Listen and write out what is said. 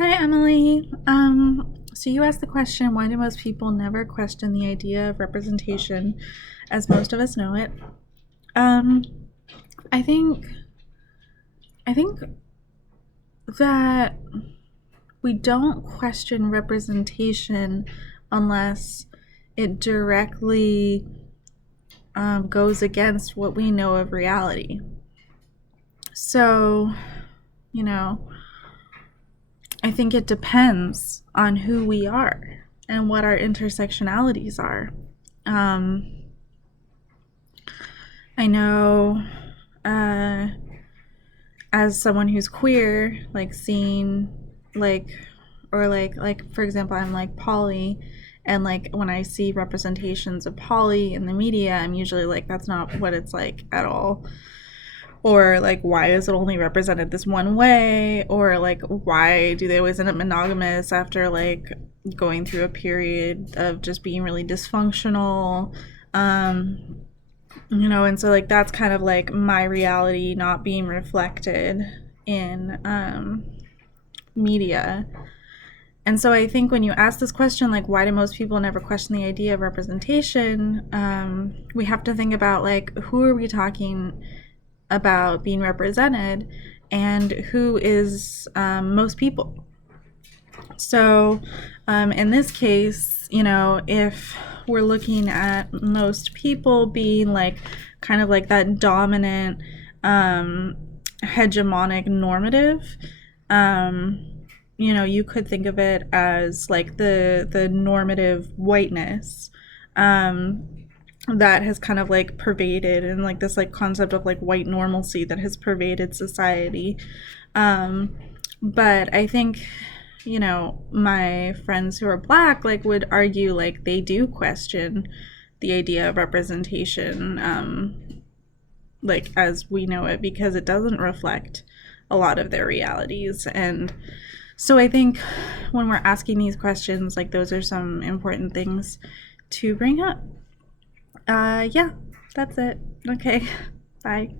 Hi, Emily. So you asked the question, why do most people never question the idea of representation as most of us know it? Um, I think I think that we don't question representation unless it directly goes against what we know of reality. So, you know, I think it depends on who we are and what our intersectionalities are. Um, I know uh, as someone who's queer, like seeing like or for example, I'm like poly, and like when I see representations of poly in the media, I'm usually like, that's not what it's like at all. Or like, why is it only represented this one way? Or like, why do they always end up monogamous after like going through a period of just being really dysfunctional? Um, and so like that's kind of like my reality not being reflected in media. And so I think when you ask this question, like, why do most people never question the idea of representation? We have to think about like, who are we talking about being represented, and who is most people. So, in this case, if we're looking at most people being like kind of like that dominant, hegemonic normative, you could think of it as like the normative whiteness. That has kind of like pervaded, and like this like concept of like white normalcy that has pervaded society. Um, but I think my friends who are black like would argue like they do question the idea of representation, like as we know it, because it doesn't reflect a lot of their realities. And so I think when we're asking these questions, like those are some important things to bring up. Yeah, that's it. Okay. Bye.